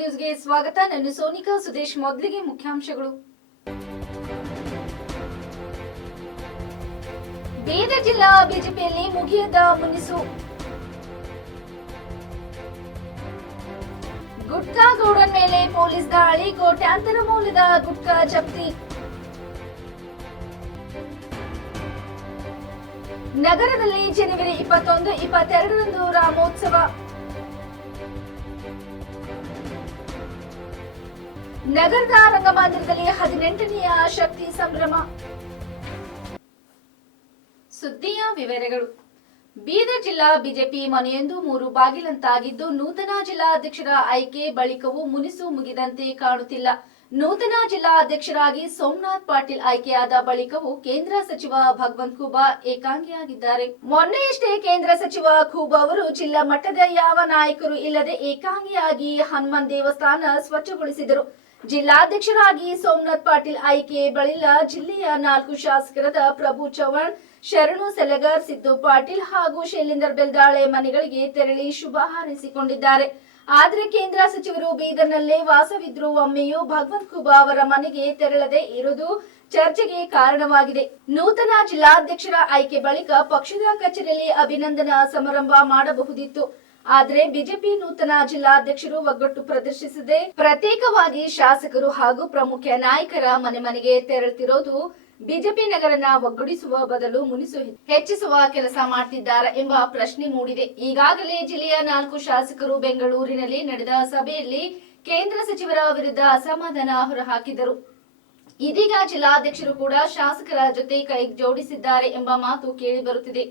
ನ್ಯೂಸ್ಗೆ ಸ್ವಾಗತ. ನಾನು ಸೋನಿಕಾ ಸುದೇಶ್. ಮೊದಲಿಗೆ ಮುಖ್ಯಾಂಶಗಳು. ಬೀದರ್ ಜಿಲ್ಲಾ ಬಿಜೆಪಿಯಲ್ಲಿ ಮುಗಿಯದ ಮುನಿಸು. ಗುಟ್ಕಾ ಗೌಡನ್ ಮೇಲೆ ಪೊಲೀಸ್ ದಾಳಿ, ಕೋಟ್ಯಾಂತರ ಮೌಲ್ಯದ ಗುಟ್ಕಾ ಜಪ್ತಿ. ನಗರದಲ್ಲಿ ಜನವರಿ 21, 22ರಂದು ರಾಮೋತ್ಸವ. ನಗರದ ರಂಗಮಂದಿರದಲ್ಲಿ 18ನೆಯ ಶಕ್ತಿ ಸಂಭ್ರಮ. ಸುದ್ದಿಯ ವಿವರಗಳು. ಬೀದರ್ ಜಿಲ್ಲಾ ಬಿಜೆಪಿ ಮನೆಯೊಂದು 3 ಬಾಗಿಲಂತಾಗಿದ್ದು, ನೂತನ ಜಿಲ್ಲಾಧ್ಯಕ್ಷರ ಆಯ್ಕೆ ಬಳಿಕವೂ ಮುನಿಸು ಮುಗಿದಂತೆ ಕಾಣುತ್ತಿಲ್ಲ. ನೂತನ ಜಿಲ್ಲಾಧ್ಯಕ್ಷರಾಗಿ ಸೋಮನಾಥ್ ಪಾಟೀಲ್ ಆಯ್ಕೆಯಾದ ಬಳಿಕವೂ ಕೇಂದ್ರ ಸಚಿವ ಭಗವಂತ್ ಖೂಬಾ ಏಕಾಂಗಿಯಾಗಿದ್ದಾರೆ. ಮೊನ್ನೆಯಷ್ಟೇ ಕೇಂದ್ರ ಸಚಿವ ಖೂಬಾ ಅವರು ಜಿಲ್ಲಾ ಮಟ್ಟದ ಯಾವ ನಾಯಕರು ಇಲ್ಲದೆ ಏಕಾಂಗಿಯಾಗಿ ಹನುಮಾನ್ ದೇವಸ್ಥಾನ ಸ್ವಚ್ಛಗೊಳಿಸಿದರು. ಜಿಲ್ಲಾಧ್ಯಕ್ಷರಾಗಿ ಸೋಮನಾಥ್ ಪಾಟೀಲ್ ಆಯ್ಕೆ ಬಳಿಕ ಜಿಲ್ಲೆಯ 4 ಶಾಸಕರಾದ ಪ್ರಭು ಚವ್ಹಾಣ್, ಶರಣು ಸೆಲಗರ್, ಸಿದ್ದು ಪಾಟೀಲ್ ಹಾಗೂ ಶೈಲೇಂದರ್ ಬೆಲ್ದಾಳೆ ಮನೆಗಳಿಗೆ ತೆರಳಿ ಶುಭ ಹಾರೈಸಿಕೊಂಡಿದ್ದಾರೆ. ಆದರೆ ಕೇಂದ್ರ ಸಚಿವರು ಬೀದರ್ನಲ್ಲೇ ವಾಸವಿದ್ರೂ ಒಮ್ಮೆಯೂ ಭಗವಂತ್ ಖೂಬಾ ಅವರ ಮನೆಗೆ ತೆರಳದೆ ಇರುವುದು ಚರ್ಚೆಗೆ ಕಾರಣವಾಗಿದೆ. ನೂತನ ಜಿಲ್ಲಾಧ್ಯಕ್ಷರ ಆಯ್ಕೆ ಬಳಿಕ ಪಕ್ಷದ ಕಚೇರಿಯಲ್ಲಿ ಅಭಿನಂದನಾ ಸಮಾರಂಭ ಮಾಡಬಹುದಿತ್ತು. ಆದರೆ ಬಿಜೆಪಿ ನೂತನ ಜಿಲ್ಲಾಧ್ಯಕ್ಷರು ಒಗ್ಗಟ್ಟು ಪ್ರದರ್ಶಿಸದೆ ಪ್ರತ್ಯೇಕವಾಗಿ ಶಾಸಕರು ಹಾಗೂ ಪ್ರಮುಖ ನಾಯಕರ ಮನೆಗೆ ತೆರಳುತ್ತಿರುವುದು ಬಿಜೆಪಿ ನಗರನ ಒಗ್ಗೂಡಿಸುವ ಬದಲು ಮುನಿಸು ಹೆಚ್ಚಿಸುವ ಕೆಲಸ ಮಾಡ್ತಿದ್ದಾರೆ ಎಂಬ ಪ್ರಶ್ನೆ ಮೂಡಿದೆ. ಈಗಾಗಲೇ ಜಿಲ್ಲೆಯ 4 ಶಾಸಕರು ಬೆಂಗಳೂರಿನಲ್ಲಿ ನಡೆದ ಸಭೆಯಲ್ಲಿ ಕೇಂದ್ರ ಸಚಿವರ ವಿರುದ್ಧ ಅಸಮಾಧಾನ ಹೊರಹಾಕಿದರು. ಇದೀಗ ಜಿಲ್ಲಾಧ್ಯಕ್ಷರು ಕೂಡ ಶಾಸಕರ ಜೊತೆ ಕೈ ಜೋಡಿಸಿದ್ದಾರೆ ಎಂಬ ಮಾತು ಕೇಳಿಬರುತ್ತಿದೆ.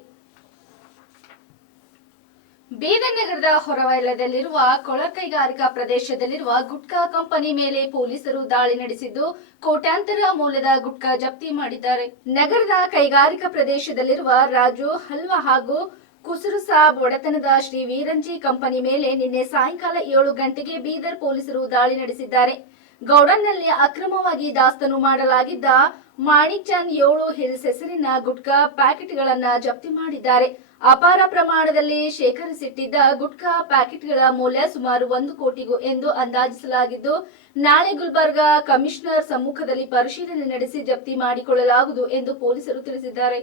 ಬೀದರ್ ನಗರದ ಹೊರವಲಯದಲ್ಲಿರುವ ಕೊಳ ಕೈಗಾರಿಕಾ ಪ್ರದೇಶದಲ್ಲಿರುವ ಗುಟ್ಕಾ ಕಂಪನಿ ಮೇಲೆ ಪೊಲೀಸರು ದಾಳಿ ನಡೆಸಿದ್ದು, ಕೋಟ್ಯಾಂತರ ಮೌಲ್ಯದ ಗುಟ್ಕಾ ಜಪ್ತಿ ಮಾಡಿದ್ದಾರೆ. ನಗರದ ಕೈಗಾರಿಕಾ ಪ್ರದೇಶದಲ್ಲಿರುವ ರಾಜು ಹಲ್ವಾ ಹಾಗೂ ಕುಸುರು ಸಾಬ್ ಒಡೆತನದ ಶ್ರೀ ವೀರಂಜಿ ಕಂಪನಿ ಮೇಲೆ ನಿನ್ನೆ ಸಾಯಂಕಾಲ 7 ಗಂಟೆಗೆ ಬೀದರ್ ಪೊಲೀಸರು ದಾಳಿ ನಡೆಸಿದ್ದಾರೆ. ಗೌಡನ್ನಲ್ಲಿ ಅಕ್ರಮವಾಗಿ ದಾಸ್ತಾನು ಮಾಡಲಾಗಿದ್ದ ಮಾಣಿಕ್ ಚಂದ್ 7 ಹಿಲ್ಸ್ ಹೆಸರಿನ ಗುಟ್ಕಾ ಪ್ಯಾಕೆಟ್ಗಳನ್ನ ಜಪ್ತಿ ಮಾಡಿದ್ದಾರೆ. ಅಪಾರ ಪ್ರಮಾಣದಲ್ಲಿ ಶೇಖರಿಸಿಟ್ಟಿದ್ದ ಗುಟ್ಕಾ ಪ್ಯಾಕೆಟ್ಗಳ ಮೌಲ್ಯ ಸುಮಾರು 1 ಕೋಟಿ ಎಂದು ಅಂದಾಜಿಸಲಾಗಿದ್ದು, ನಾಳೆ ಗುಲ್ಬರ್ಗಾ ಕಮಿಷನರ್ ಸಮ್ಮುಖದಲ್ಲಿ ಪರಿಶೀಲನೆ ನಡೆಸಿ ಜಪ್ತಿ ಮಾಡಿಕೊಳ್ಳಲಾಗುವುದು ಎಂದು ಪೊಲೀಸರು ತಿಳಿಸಿದ್ದಾರೆ.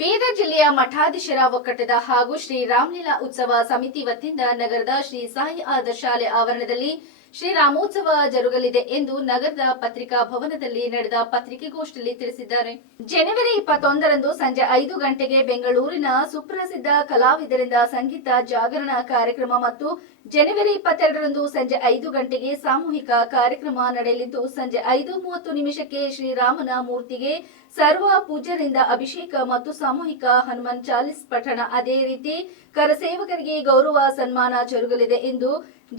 ಬೀದರ್ ಜಿಲ್ಲೆಯ ಮಠಾಧೀಶರ ಒಕ್ಕೂಟದ ಹಾಗೂ ಶ್ರೀ ರಾಮಲೀಲಾ ಉತ್ಸವ ಸಮಿತಿ ವತಿಯಿಂದ ನಗರದ ಶ್ರೀ ಸಾಯಿ ಆದರ್ಶ ಶಾಲೆ ಆವರಣದಲ್ಲಿ ಶ್ರೀರಾಮೋತ್ಸವ ಜರುಗಲಿದೆ ಎಂದು ನಗರದ ಪತ್ರಿಕಾ ಭವನದಲ್ಲಿ ನಡೆದ ಪತ್ರಿಕೆಗೋಷ್ಠಿಯಲ್ಲಿ ತಿಳಿಸಿದ್ದಾರೆ. ಜನವರಿ 21ರಂದು ಸಂಜೆ 5 ಗಂಟೆಗೆ ಬೆಂಗಳೂರಿನ ಸುಪ್ರಸಿದ್ಧ ಕಲಾವಿದರಿಂದ ಸಂಗೀತ ಜಾಗರಣ ಕಾರ್ಯಕ್ರಮ ಮತ್ತು ಜನವರಿ 22ರಂದು ಸಂಜೆ 5 ಗಂಟೆಗೆ ಸಾಮೂಹಿಕ ಕಾರ್ಯಕ್ರಮ ನಡೆಯಲಿದ್ದು, ಸಂಜೆ 5:30 ಶ್ರೀರಾಮನ ಮೂರ್ತಿಗೆ ಸರ್ವ ಪೂಜ್ಯರಿಂದ ಅಭಿಷೇಕ ಮತ್ತು ಸಾಮೂಹಿಕ ಹನುಮಾನ್ ಚಾಲಿಸ್ ಪಠಣ, ಅದೇ ರೀತಿ ಕರಸೇವಕರಿಗೆ ಗೌರವ ಸನ್ಮಾನ ಜರುಗಲಿದೆ ಎಂದು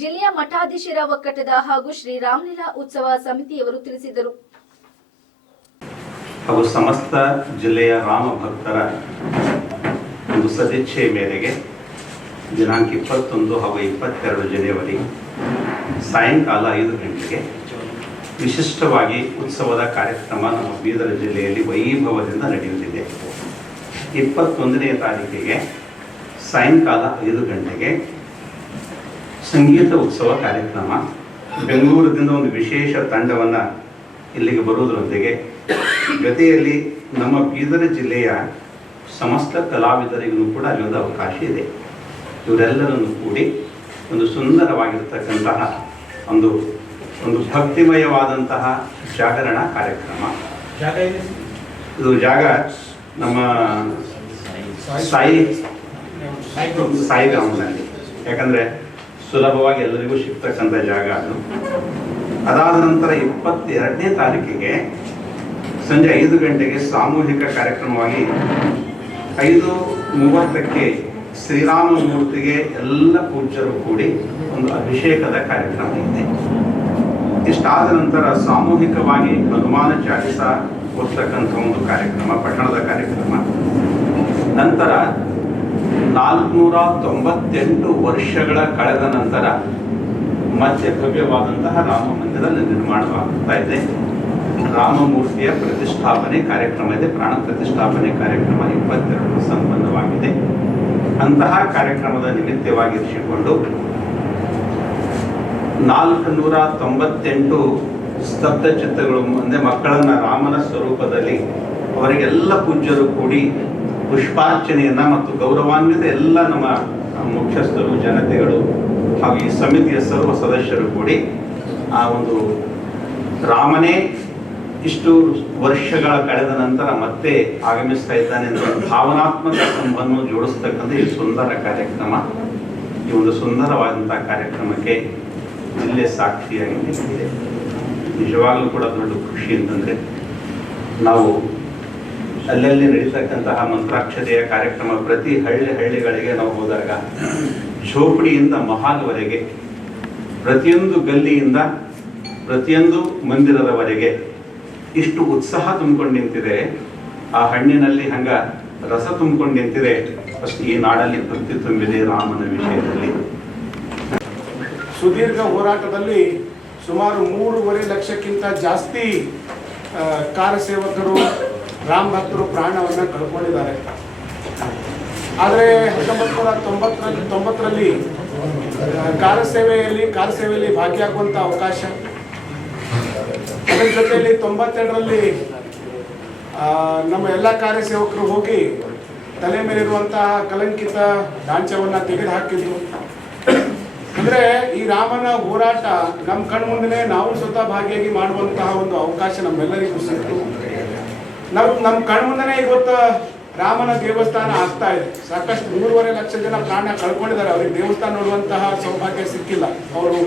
ಜಿಲ್ಲೆಯ ಮಠಾಧೀಶರ ಒಕ್ಕೂಟದ ಹಾಗೂ ಶ್ರೀ ರಾಮಲೀಲಾ ಉತ್ಸವ ಸಮಿತಿಯವರು ತಿಳಿಸಿದರು. ಹಾಗೂ ಸಮಸ್ತ ಜಿಲ್ಲೆಯ ರಾಮ ಭಕ್ತರ ಒಂದು ಸದಿಚ್ಛೆ ಮೇರೆಗೆ ದಿನಾಂಕ 21 ಹಾಗೂ 22 ಜನವರಿ ಸಾಯಂಕಾಲ 5 ಗಂಟೆಗೆ ವಿಶಿಷ್ಟವಾಗಿ ಉತ್ಸವದ ಕಾರ್ಯಕ್ರಮ ನಮ್ಮ ಬೀದರ್ ಜಿಲ್ಲೆಯಲ್ಲಿ ವೈಭವದಿಂದ ನಡೆಯುತ್ತಿದೆ. 21ನೇ ತಾರೀಕಿಗೆ ಸಾಯಂಕಾಲ 5 ಗಂಟೆಗೆ ಸಂಗೀತ ಉತ್ಸವ ಕಾರ್ಯಕ್ರಮ. ಬೆಂಗಳೂರಿನಿಂದ ಒಂದು ವಿಶೇಷ ತಂಡವನ್ನು ಇಲ್ಲಿಗೆ ಬರುವುದರೊಂದಿಗೆ ಜೊತೆಯಲ್ಲಿ ನಮ್ಮ ಬೀದರ್ ಜಿಲ್ಲೆಯ ಸಮಸ್ತ ಕಲಾವಿದರಿಗೂ ಕೂಡ ಅಲ್ಲಿ ಒಂದು ಅವಕಾಶ ಇದೆ. ಇವರೆಲ್ಲರನ್ನು ಕೂಡಿ ಒಂದು ಸುಂದರವಾಗಿರ್ತಕ್ಕಂತಹ ಒಂದು ಭಕ್ತಿಮಯವಾದಂತಹ ಜಾಗರಣ ಕಾರ್ಯಕ್ರಮ. ಇದು ಜಾಗ ನಮ್ಮ ಸಾಯಿಗ್ರಾಮದಲ್ಲಿ, ಯಾಕಂದರೆ ಸುಲಭವಾಗಿ ಎಲ್ಲರಿಗೂ ಸಿಗ್ತಕ್ಕಂಥ ಜಾಗ ಅದು. ಅದಾದ ನಂತರ 22ನೇ ತಾರೀಕಿಗೆ ಸಂಜೆ 5 ಗಂಟೆಗೆ ಸಾಮೂಹಿಕ ಕಾರ್ಯಕ್ರಮವಾಗಿ 5:30ಕ್ಕೆ ಶ್ರೀರಾಮಮೂರ್ತಿಗೆ ಎಲ್ಲ ಪೂಜ್ಯರು ಕೂಡಿ ಒಂದು ಅಭಿಷೇಕದ ಕಾರ್ಯಕ್ರಮ ಇದೆ. ಇಷ್ಟಾದ ನಂತರ ಸಾಮೂಹಿಕವಾಗಿ ಹನುಮಾನ ಚಾಲಿಸ ಓದ್ತಕ್ಕಂಥ ಒಂದು ಕಾರ್ಯಕ್ರಮ, ಪಠಣದ ಕಾರ್ಯಕ್ರಮ. ನಂತರ 498 ವರ್ಷಗಳ ಕಳೆದ ನಂತರ ಮತ್ತೆ ಭವ್ಯವಾದಂತಹ ರಾಮ ಮಂದಿರ ನಿರ್ಮಾಣವಾಗ್ತಾ ಇದೆ. ರಾಮಮೂರ್ತಿಯ ಪ್ರತಿಷ್ಠಾಪನೆ ಕಾರ್ಯಕ್ರಮ ಇದೆ. ಪ್ರಾಣ ಪ್ರತಿಷ್ಠಾಪನೆ ಕಾರ್ಯಕ್ರಮ 22 ಸಂಪನ್ನವಾಗಿದೆ. ಅಂತಹ ಕಾರ್ಯಕ್ರಮದ ನಿಮಿತ್ತವಾಗಿರಿಸಿಕೊಂಡು 498 ಸ್ತಬ್ಧ ಚಿತ್ತಗಳು ಮುಂದೆ ಮಕ್ಕಳನ್ನ ರಾಮನ ಸ್ವರೂಪದಲ್ಲಿ ಅವರಿಗೆಲ್ಲ ಪೂಜ್ಯರು ಕೂಡಿ ಪುಷ್ಪಾರ್ಚನೆಯನ್ನ ಮತ್ತು ಗೌರವಾನ್ವಿತ ಎಲ್ಲ ನಮ್ಮ ಮುಖ್ಯಸ್ಥರು, ಜನತೆಗಳು ಹಾಗೂ ಈ ಸಮಿತಿಯ ಸರ್ವ ಸದಸ್ಯರು ಕೂಡಿ ಆ ಒಂದು ರಾಮನೇ ಇಷ್ಟು ವರ್ಷಗಳ ಕಳೆದ ನಂತರ ಮತ್ತೆ ಆಗಮಿಸ್ತಾ ಇದ್ದಾನೆ ಅಂತ ಭಾವನಾತ್ಮಕ ಸಂಬಂಧವನ್ನು ಜೋಡಿಸ್ತಕ್ಕಂಥ ಈ ಸುಂದರ ಕಾರ್ಯಕ್ರಮ, ಈ ಒಂದು ಸುಂದರವಾದಂತಹ ಕಾರ್ಯಕ್ರಮಕ್ಕೆ ಇಲ್ಲೇ ಸಾಕ್ಷಿಯಾಗಿ ನಿಂತಿದೆ. ನಿಜವಾಗ್ಲೂ ಕೂಡ ದೊಡ್ಡ ಖುಷಿ ಅಂತಂದ್ರೆ ನಾವು ಅಲ್ಲಲ್ಲಿ ನಡೀತಕ್ಕಂತಹ ಮಂತ್ರಾಕ್ಷತೆಯ ಕಾರ್ಯಕ್ರಮ ಪ್ರತಿ ಹಳ್ಳಿಗಳಿಗೆ ನಾವು ಹೋದಾಗ ಝೋಪಡಿಯಿಂದ ಮಹಾಲ್ವರೆಗೆ ಪ್ರತಿಯೊಂದು ಗಲ್ಲಿಯಿಂದ ಪ್ರತಿಯೊಂದು ಮಂದಿರದವರೆಗೆ ಇಷ್ಟು ಉತ್ಸಾಹ ತುಂಬಿಕೊಂಡು ನಿಂತಿದೆ. ಆ ಹಣ್ಣಿನಲ್ಲಿ ಹಂಗ ರಸ ತುಂಬಿಕೊಂಡು ನಿಂತಿದೆ. ಅಷ್ಟು ಈ ನಾಡಲ್ಲಿ ಭಕ್ತಿ ತುಂಬಿದೆ ರಾಮನ ವಿಷಯದಲ್ಲಿ. ಸುದೀರ್ಘ ಹೋರಾಟದಲ್ಲಿ ಸುಮಾರು 3.5 ಲಕ್ಷಕ್ಕಿಂತ ಜಾಸ್ತಿ ಕಾರ್ಯಸೇವಕರು, ರಾಮ ಭಕ್ತರು ಪ್ರಾಣವನ್ನು ಕಳ್ಕೊಂಡಿದ್ದಾರೆ. ಆದರೆ 1990ರಲ್ಲಿ ಕಾರ್ಯಸೇವೆಯಲ್ಲಿ ಭಾಗಿಯಾಗುವಂಥ ಅವಕಾಶ, ಅದರ ಜೊತೆಯಲ್ಲಿ 92ರಲ್ಲಿ ನಮ್ಮ ಎಲ್ಲ ಕಾರ್ಯಸೇವಕರು ಹೋಗಿ ತಲೆ ಮೇಲಿರುವಂತಹ ಕಲಂಕಿತ ಲಾಂಛವನ್ನು ತೆಗೆದುಹಾಕಿದ್ರು. ಅಂದರೆ ಈ ರಾಮನ ಹೋರಾಟ ನಮ್ಮ ಕಣ್ಮುಂದೆ ನಾವು ಸ್ವತಃ ಭಾಗಿಯಾಗಿ ಮಾಡುವಂತಹ ಒಂದು ಅವಕಾಶ ನಮ್ಮೆಲ್ಲರಿಗೂ ಸಿಕ್ತು. ನಮ್ಮ ಕಣ್ಮುಂದೆ ಇವತ್ತು ರಾಮನ ದೇವಸ್ಥಾನ ಆಗ್ತಾ ಇದೆ. ಸಾಕಷ್ಟು 3.5 ಲಕ್ಷ ಜನ ಪ್ರಾಣ ಕಳ್ಕೊಂಡಿದ್ದಾರೆ. ಅವ್ರಿಗೆ ದೇವಸ್ಥಾನ ನೋಡುವಂತಹ ಸೌಭಾಗ್ಯ ಸಿಕ್ಕಿಲ್ಲ. ಅವರು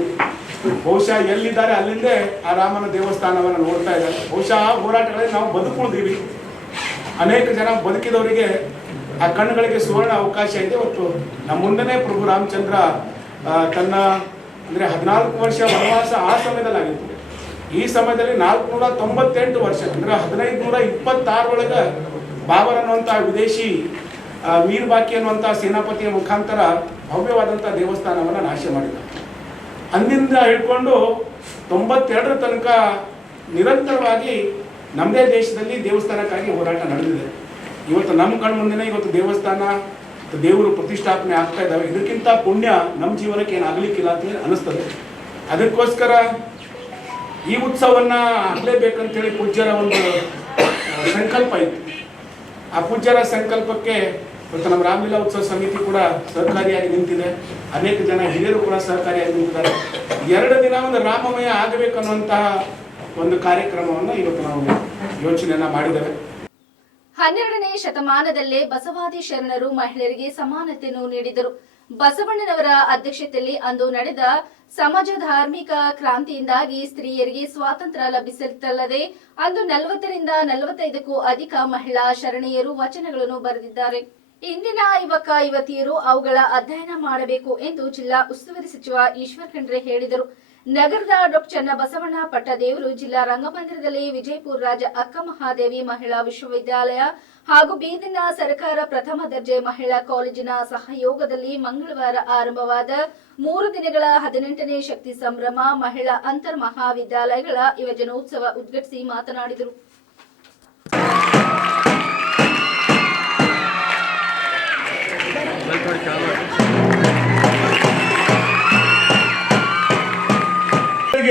ಬಹುಶಃ ಎಲ್ಲಿದ್ದಾರೆ ಅಲ್ಲಿಂದೇ ಆ ರಾಮನ ದೇವಸ್ಥಾನವನ್ನು ನೋಡ್ತಾ ಇದ್ದಾರೆ. ಬಹುಶಃ ಆ ಹೋರಾಟಗಳಲ್ಲಿ ನಾವು ಬದುಕೊಂಡಿದ್ದೀವಿ. ಅನೇಕ ಜನ ಬದುಕಿದವರಿಗೆ ಆ ಕಣ್ಣುಗಳಿಗೆ ಸುವರ್ಣ ಅವಕಾಶ ಇದೆ. ಇವತ್ತು ನಮ್ಮ ಮುಂದೆನೇ ಪ್ರಭು ರಾಮಚಂದ್ರ ತನ್ನ ಅಂದರೆ 14 ವರ್ಷ ವನವಾಸ ಆ ಸಮಯದಲ್ಲಾಗಿತ್ತು. ಈ ಸಮಯದಲ್ಲಿ 498 ವರ್ಷ ಅಂದರೆ 1526 ಒಳಗೆ ಬಾಬರ್ ಅನ್ನುವಂಥ ವಿದೇಶಿ ಮೀರ್ಬಾಕಿ ಅನ್ನುವಂಥ ಸೇನಾಪತಿಯ ಮುಖಾಂತರ ಭವ್ಯವಾದಂಥ ದೇವಸ್ಥಾನವನ್ನು ನಾಶ ಮಾಡಿದ. ಅಂದಿಂದ ಹಿಡ್ಕೊಂಡು 92ರ ತನಕ ನಿರಂತರವಾಗಿ ನಮ್ಮದೇ ದೇಶದಲ್ಲಿ ದೇವಸ್ಥಾನಕ್ಕಾಗಿ ಹೋರಾಟ ನಡೆದಿದೆ. ಇವತ್ತು ನಮ್ಮ ಕಣ್ಮುಂದೆ ಇವತ್ತು ದೇವಸ್ಥಾನ, ದೇವರು ಪ್ರತಿಷ್ಠಾಪನೆ ಆಗ್ತಾ ಇದ್ದಾವೆ. ಇದಕ್ಕಿಂತ ಪುಣ್ಯ ನಮ್ಮ ಜೀವನಕ್ಕೆ ಏನು ಆಗಲಿಕ್ಕಿಲ್ಲ ಅಂತ ಅನಿಸ್ತದೆ. ಅದಕ್ಕೋಸ್ಕರ ಈ ಉತ್ಸವವನ್ನು ಆಗಲೇಬೇಕಂತೇಳಿ ಪೂಜ್ಯರ ಒಂದು ಸಂಕಲ್ಪ ಇತ್ತು. ಆ ಪೂಜ್ಯರ ಸಂಕಲ್ಪಕ್ಕೆ ಇವತ್ತು ನಮ್ಮ ರಾಮಲೀಲಾ ಉತ್ಸವ ಸಮಿತಿ ಕೂಡ ಸಹಕಾರಿಯಾಗಿ ನಿಂತಿದೆ. ಅನೇಕ ಜನ ಹಿರಿಯರು ಕೂಡ ಸಹಕಾರಿಯಾಗಿ ನಿಂತಿದ್ದಾರೆ. 2 ದಿನ ಒಂದು ರಾಮಮಯ ಆಗಬೇಕನ್ನುವಂತಹ ಒಂದು ಕಾರ್ಯಕ್ರಮವನ್ನು ಇವತ್ತು ನಾವು ಯೋಚನೆಯನ್ನ ಮಾಡಿದ್ದೇವೆ. 12ನೇ ಶತಮಾನದಲ್ಲೇ ಬಸವಾದಿ ಶರಣರು ಮಹಿಳೆಯರಿಗೆ ಸಮಾನತೆಯನ್ನು ನೀಡಿದರು. ಬಸವಣ್ಣನವರ ಅಧ್ಯಕ್ಷತೆಯಲ್ಲಿ ಅಂದು ನಡೆದ ಸಮಾಜ ಧಾರ್ಮಿಕ ಕ್ರಾಂತಿಯಿಂದಾಗಿ ಸ್ತ್ರೀಯರಿಗೆ ಸ್ವಾತಂತ್ರ್ಯ ಲಭಿಸಿತ್ತಲ್ಲದೆ ಅಂದು 40ರಿಂದ 45ಕ್ಕೂ ಅಧಿಕ ಮಹಿಳಾ ಶರಣೆಯರು ವಚನಗಳನ್ನು ಬರೆದಿದ್ದಾರೆ. ಇಂದಿನ ಯುವಕ ಯುವತಿಯರು ಅವುಗಳ ಅಧ್ಯಯನ ಮಾಡಬೇಕು ಎಂದು ಜಿಲ್ಲಾ ಉಸ್ತುವಾರಿ ಸಚಿವ ಈಶ್ವರ್ ಖಂಡ್ರೆ ಹೇಳಿದರು. ನಗರದ ಡಾ ಚನ್ನಬಸವಣ್ಣ ಪಟ್ಟದೇವರು ಜಿಲ್ಲಾ ರಂಗಮಂದಿರದಲ್ಲಿ ವಿಜಯಪುರ ರಾಜ ಅಕ್ಕ ಮಹಾದೇವಿ ಮಹಿಳಾ ವಿಶ್ವವಿದ್ಯಾಲಯ ಹಾಗೂ ಬೀದರ್ನ ಸರ್ಕಾರ ಪ್ರಥಮ ದರ್ಜೆ ಮಹಿಳಾ ಕಾಲೇಜಿನ ಸಹಯೋಗದಲ್ಲಿ ಮಂಗಳವಾರ ಆರಂಭವಾದ 3 ದಿನಗಳ 18ನೇ ಶಕ್ತಿ ಸಂಭ್ರಮ ಮಹಿಳಾ ಅಂತರ್ ಮಹಾವಿದ್ಯಾಲಯಗಳ ಯುವಜನೋತ್ಸವ ಉದ್ಘಾಟಿಸಿ ಮಾತನಾಡಿದರು.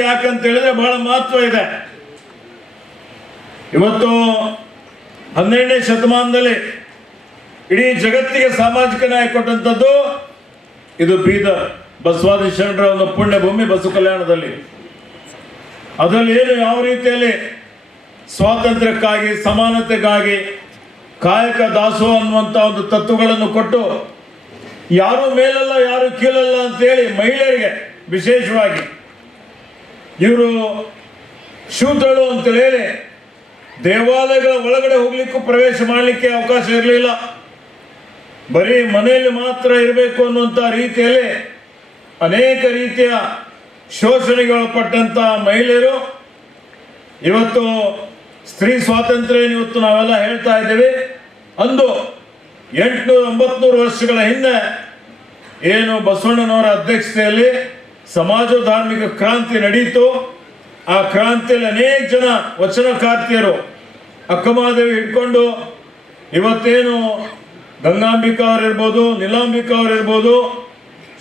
ಯಾಕಂತ ಹೇಳಿದ್ರೆ ಬಹಳ ಮಹತ್ವ ಇದೆ. ಇವತ್ತು 12ನೇ ಶತಮಾನದಲ್ಲಿ ಇಡೀ ಜಗತ್ತಿಗೆ ಸಾಮಾಜಿಕ ನ್ಯಾಯ ಕೊಟ್ಟಂಥದ್ದು ಇದು ಬೀದರ್ ಬಸವಾದಿ ಶರಣರ ಒಂದು ಪುಣ್ಯ ಭೂಮಿ ಬಸವ ಕಲ್ಯಾಣದಲ್ಲಿ. ಅದರಲ್ಲಿ ಏನು ಯಾವ ರೀತಿಯಲ್ಲಿ ಸ್ವಾತಂತ್ರ್ಯಕ್ಕಾಗಿ ಸಮಾನತೆಗಾಗಿ ಕಾಯಕ ದಾಸೋಹ ಅನ್ನುವಂಥ ಒಂದು ತತ್ವಗಳನ್ನು ಕೊಟ್ಟು ಯಾರು ಮೇಲಲ್ಲ ಯಾರು ಕೀಳಲ್ಲ ಅಂತೇಳಿ ಮಹಿಳೆಯರಿಗೆ ವಿಶೇಷವಾಗಿ ಇವರು ಶೂದ್ರಳು ಅಂತೇಳಿ ದೇವಾಲಯಗಳ ಒಳಗಡೆ ಹೋಗ್ಲಿಕ್ಕೂ ಪ್ರವೇಶ ಮಾಡಲಿಕ್ಕೆ ಅವಕಾಶ ಇರಲಿಲ್ಲ. ಬರೀ ಮನೆಯಲ್ಲಿ ಮಾತ್ರ ಇರಬೇಕು ಅನ್ನುವಂಥ ರೀತಿಯಲ್ಲಿ ಅನೇಕ ರೀತಿಯ ಶೋಷಣೆಗೆ ಒಳಪಟ್ಟಂಥ ಮಹಿಳೆಯರು ಇವತ್ತು ಸ್ತ್ರೀ ಸ್ವಾತಂತ್ರ್ಯ ಇವತ್ತು ನಾವೆಲ್ಲ ಹೇಳ್ತಾ ಇದ್ದೇವೆ. ಅಂದು 800-900 ವರ್ಷಗಳ ಹಿಂದೆ ಏನು ಬಸವಣ್ಣನವರ ಅಧ್ಯಕ್ಷತೆಯಲ್ಲಿ ಸಮಾಜ ಧಾರ್ಮಿಕ ಕ್ರಾಂತಿ ನಡೀತು. ಆ ಕ್ರಾಂತಿಯಲ್ಲಿ ಅನೇಕ ಜನ ವಚನಕಾರ್ತಿಯರು ಅಕ್ಕಮಹಾದೇವಿ ಹಿಡ್ಕೊಂಡು ಇವತ್ತೇನು ಗಂಗಾಂಬಿಕಾ ಅವರಿರ್ಬೋದು, ನೀಲಾಂಬಿಕಾ ಅವರಿರ್ಬೋದು,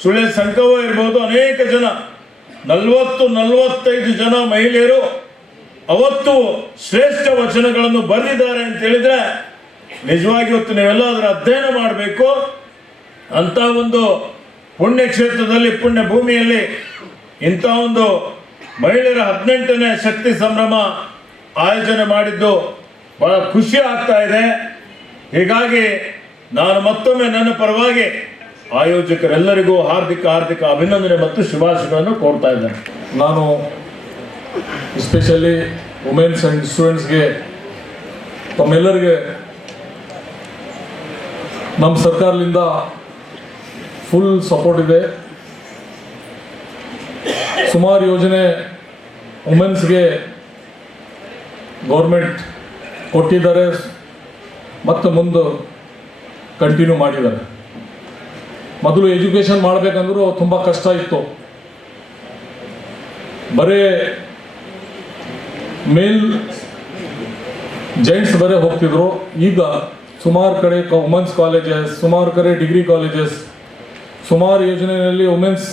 ಸುಳೆ ಸಂಕವ ಇರ್ಬೋದು, ಅನೇಕ ಜನ 40-45 ಜನ ಮಹಿಳೆಯರು ಅವತ್ತು ಶ್ರೇಷ್ಠ ವಚನಗಳನ್ನು ಬರೆದಿದ್ದಾರೆ ಅಂತ ಹೇಳಿದ್ರೆ ನಿಜವಾಗಿ ಇವತ್ತು ನೀವೆಲ್ಲ ಅದರ ಅಧ್ಯಯನ ಮಾಡಬೇಕು. ಅಂತ ಒಂದು ಪುಣ್ಯ ಕ್ಷೇತ್ರದಲ್ಲಿ, ಪುಣ್ಯ ಭೂಮಿಯಲ್ಲಿ ಇಂಥ ಒಂದು ಮಹಿಳೆಯರ 18ನೇ ಶಕ್ತಿ ಸಂಭ್ರಮ ಆಯೋಜನೆ ಮಾಡಿದ್ದು ಬಹಳ ಖುಷಿ ಆಗ್ತಾ ಇದೆ. ಹೀಗಾಗಿ ನಾನು ಮತ್ತೊಮ್ಮೆ ನನ್ನ ಪರವಾಗಿ ಆಯೋಜಕರೆಲ್ಲರಿಗೂ ಹಾರ್ದಿಕ ಅಭಿನಂದನೆ ಮತ್ತು ಶುಭಾಶಯಗಳನ್ನು ಕೋರ್ತಾ ಇದ್ದೇನೆ. ನಾನು ಎಸ್ಪೆಷಲಿ ವುಮೆನ್ಸ್ ಆ್ಯಂಡ್ ಸ್ಟೂಡೆಂಟ್ಸ್ಗೆ ತಮ್ಮೆಲ್ಲರಿಗೆ ನಮ್ಮ ಸರ್ಕಾರದಿಂದ ಫುಲ್ ಸಪೋರ್ಟ್ ಇದೆ. ಸುಮಾರು ಯೋಜನೆ ವುಮೆನ್ಸ್ಗೆ ಗೌರ್ಮೆಂಟ್ ಕೊಟ್ಟಿದ್ದಾರೆ ಮತ್ತು ಮುಂದೆ ಕಂಟಿನ್ಯೂ ಮಾಡಿದ್ದಾರೆ. ಮೊದಲು ಎಜುಕೇಷನ್ ಮಾಡಬೇಕಂದ್ರೂ ತುಂಬ ಕಷ್ಟ ಇತ್ತು. ಬರೀ ಮೇಲ್ ಜೆಂಟ್ಸ್ ಬರೀ ಹೋಗ್ತಿದ್ರು. ಈಗ ಸುಮಾರು ಕಡೆ ವುಮೆನ್ಸ್ ಕಾಲೇಜಸ್, ಸುಮಾರು ಕಡೆ ಡಿಗ್ರಿ ಕಾಲೇಜಸ್, ಸುಮಾರು ಯೋಜನೆಯಲ್ಲಿ ವುಮೆನ್ಸ್.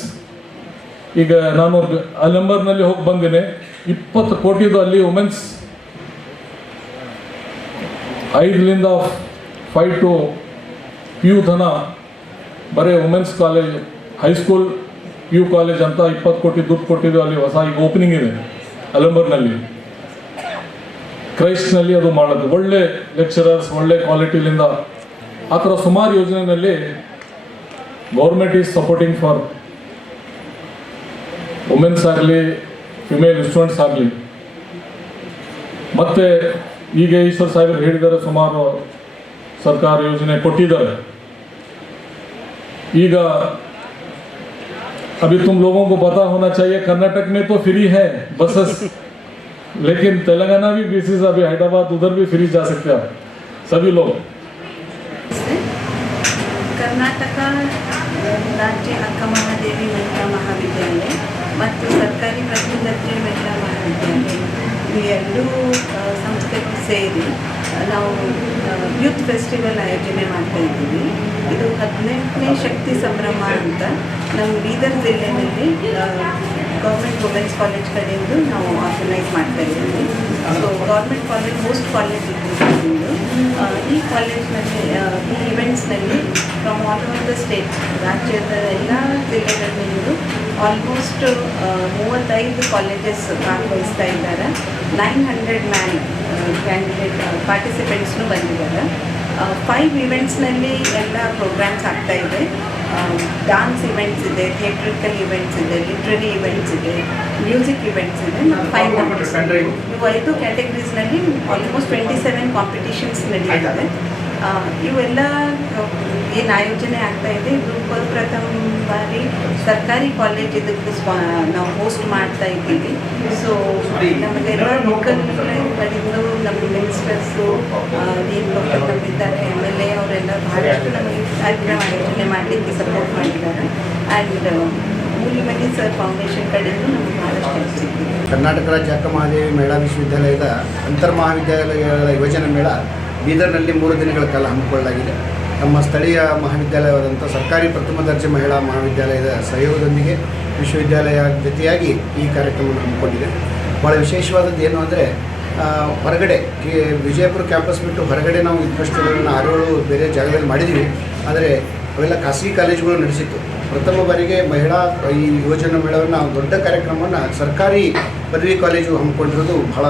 ಈಗ ನಾನು ಆ ನಂಬರ್ನಲ್ಲಿ ಹೋಗಿ ಬಂದಿನಿ, 20 ಕೋಟಿದು ಅಲ್ಲಿ ವುಮೆನ್ಸ್ 5ರಿಂದ 5 to PU ತನ ಬರೀ women's college, high school, PU college ಅಂತ 20 ಕೋಟಿ ದುಡ್ಡು ಕೊಟ್ಟಿದ್ದು ಅಲ್ಲಿ ಹೊಸ ಈಗ ಓಪನಿಂಗ್ ಇದೆ ಅಲಂಬರ್ನಲ್ಲಿ. ಕ್ರೈಸ್ಟ್ನಲ್ಲಿ ಅದು ಮಾಡೋದು ಒಳ್ಳೆ ಲೆಕ್ಚರರ್ಸ್, ಒಳ್ಳೆ ಕ್ವಾಲಿಟಿಲಿಂದ ಆ ಥರ ಸುಮಾರು ಯೋಜನೆಯಲ್ಲಿ government is supporting for women's ಆಗಲಿ, ಫಿಮೇಲ್ ಸ್ಟೂಡೆಂಟ್ಸ್ ಆಗಲಿ. ಮತ್ತು ಈಗ ಈಶ್ವರ್ ಸಾಹೇಬರು ಹೇಳಿದ್ದಾರೆ ಸುಮಾರು ಸರ್ಕಾರ ಯೋಜನೆ ಕೊಟ್ಟಿದ್ದಾರೆ. ಈಗ अभी तुम लोगों को पता होना चाहिए कर्नाटक में तो फ्री है बसेस, लेकिन तेलंगाना भी बेसिस अभी हैदराबाद उधर भी फ्री जा सकते हैं सभी लोग. ಕರ್ನಾಟಕ ರಾಜ್ಯ ಅಕ್ಕಮಹಾದೇವಿ ಮಹಿಳಾ ಮಹಾವಿದ್ಯಾಲಯ ಮತ್ತು ಸರ್ಕಾರಿ ಪ್ರಥಮ ದರ್ಜೆ ಮಹಿಳಾ ಮಹಾವಿದ್ಯಾಲಯ ಈ ಎರಡೂ ಸಂಸ್ಥೆಗಳು ಸೇರಿ ನಾವು ಯೂತ್ ಫೆಸ್ಟಿವಲ್ ಆಯೋಜನೆ ಮಾಡ್ತಾ ಇದ್ದೀವಿ. ಇದು 18ನೇ ಶಕ್ತಿ ಸಂಭ್ರಮ ಅಂತ ನಮ್ಮ ಬೀದರ್ ಜಿಲ್ಲೆಯಲ್ಲಿ ಗೌರ್ಮೆಂಟ್ ವುಮೆನ್ಸ್ ಕಾಲೇಜ್ ಕಡೆಯಿಂದ ನಾವು ಆರ್ಗನೈಸ್ ಮಾಡ್ತಾ ಇದ್ದೀವಿ. So government college host college ಇದ್ದು ಈ ಕಾಲೇಜ್ನಲ್ಲಿ ಈ ಇವೆಂಟ್ಸ್ನಲ್ಲಿ from all over the state, ರಾಜ್ಯದ ಎಲ್ಲ ಜಿಲ್ಲೆಗಳಿಂದ ಆಲ್ಮೋಸ್ಟ್ 35 ಕಾಲೇಜಸ್ ಭಾಗವಹಿಸ್ತಾ ಇದ್ದಾರೆ. 900 ಮ್ಯಾನ್ ಕ್ಯಾಂಡಿಡೇಟ್ ಪಾರ್ಟಿಸಿಪೆಂಟ್ಸ್ನು ಬಂದಿದ್ದಾರೆ. 5 ಇವೆಂಟ್ಸ್ನಲ್ಲಿ ಎಲ್ಲ ಪ್ರೋಗ್ರಾಮ್ಸ್ ಆಗ್ತಾ ಇದೆ. ಡಾನ್ಸ್ ಇವೆಂಟ್ಸ್ ಇದೆ, ಥಿಯೇಟ್ರಿಕಲ್ ಇವೆಂಟ್ಸ್ ಇದೆ, ಲಿಟ್ರರಿ ಇವೆಂಟ್ಸ್ ಇದೆ, ಮ್ಯೂಸಿಕ್ ಇವೆಂಟ್ಸ್ ಇದೆ. 5 ಇವು 5 ಕ್ಯಾಟಗರೀಸ್ನಲ್ಲಿ ಆಲ್ಮೋಸ್ಟ್ 27 ಕಾಂಪಿಟೇಷನ್ಸ್ ನಡೆಯುತ್ತದೆ. ಇವೆಲ್ಲ ಏನು ಆಯೋಜನೆ ಆಗ್ತಾ ಇದೆ, ಇದು ಪ್ರಥಮ ಬಾರಿ ಸರ್ಕಾರಿ ಕಾಲೇಜ್ ಇದಕ್ಕೆ ನಾವು ಹೋಸ್ಟ್ ಮಾಡ್ತಾ ಇದ್ದೀವಿ. ಸೊ ನಮಗೆಲ್ಲ ಲೋಕಲ್ ಕಡೆಯಿಂದ ನಮ್ಮ ಮಿನಿಸ್ಟರ್ಸು ಏನು ಲೋಕಲ್ ನಮ್ಮಿದ್ದಾರೆ MLA ಅವರೆಲ್ಲ ಭಾಳಷ್ಟು ನಮಗೆ ಕಾರ್ಯಕ್ರಮ ಆಯೋಜನೆ ಮಾಡಲಿಕ್ಕೆ ಸಪೋರ್ಟ್ ಮಾಡಿದ್ದಾರೆ. ಆ್ಯಂಡ್ ಮೂಲಿಮನಿ ಸರ್ ಫೌಂಡೇಶನ್ ಕಡೆಯಿಂದ ನಮಗೆ ಭಾಳಷ್ಟು ಹೆಲ್ಪ್ ಸಿಗ್ತಿದೆ. ಕರ್ನಾಟಕ ರಾಜ್ಯ ಅಕ್ಕಮಹಾದೇವಿ ಮಹಿಳಾ ವಿಶ್ವವಿದ್ಯಾಲಯದ ಅಂತರ್ ಮಹಾವಿದ್ಯಾಲಯಗಳ ಯುವಜನ ಮೇಳ ಬೀದರ್ನಲ್ಲಿ 3 ದಿನಗಳ ಕಾಲ ಹಮ್ಮಿಕೊಳ್ಳಲಾಗಿದೆ. ನಮ್ಮ ಸ್ಥಳೀಯ ಮಹಾವಿದ್ಯಾಲಯವಾದಂಥ ಸರ್ಕಾರಿ ಪ್ರಥಮ ದರ್ಜೆ ಮಹಿಳಾ ಮಹಾವಿದ್ಯಾಲಯದ ಸಹಯೋಗದೊಂದಿಗೆ ವಿಶ್ವವಿದ್ಯಾಲಯ ಜೊತೆಯಾಗಿ ಈ ಕಾರ್ಯಕ್ರಮವನ್ನು ಹಮ್ಮಿಕೊಂಡಿದೆ. ಭಾಳ ವಿಶೇಷವಾದದ್ದು ಏನು ಅಂದರೆ ಹೊರಗಡೆ ವಿಜಯಪುರ ಕ್ಯಾಂಪಸ್ ಬಿಟ್ಟು ಹೊರಗಡೆ ನಾವು ಈ ಫೆಸ್ಟಿವಲನ್ನು 6-7 ಬೇರೆ ಜಾಗದಲ್ಲಿ ಮಾಡಿದ್ದೀವಿ. ಆದರೆ ಅವೆಲ್ಲ ಖಾಸಗಿ ಕಾಲೇಜುಗಳು ನಡೆಸಿತ್ತು. ಪ್ರಥಮ ಬಾರಿಗೆ ಮಹಿಳಾ ಈ ಯುವಜನ ಮೇಳವನ್ನು ದೊಡ್ಡ ಕಾರ್ಯಕ್ರಮವನ್ನು ಸರ್ಕಾರಿ ಪದವಿ ಕಾಲೇಜು ಹಮ್ಮಿಕೊಂಡಿರೋದು ಬಹಳ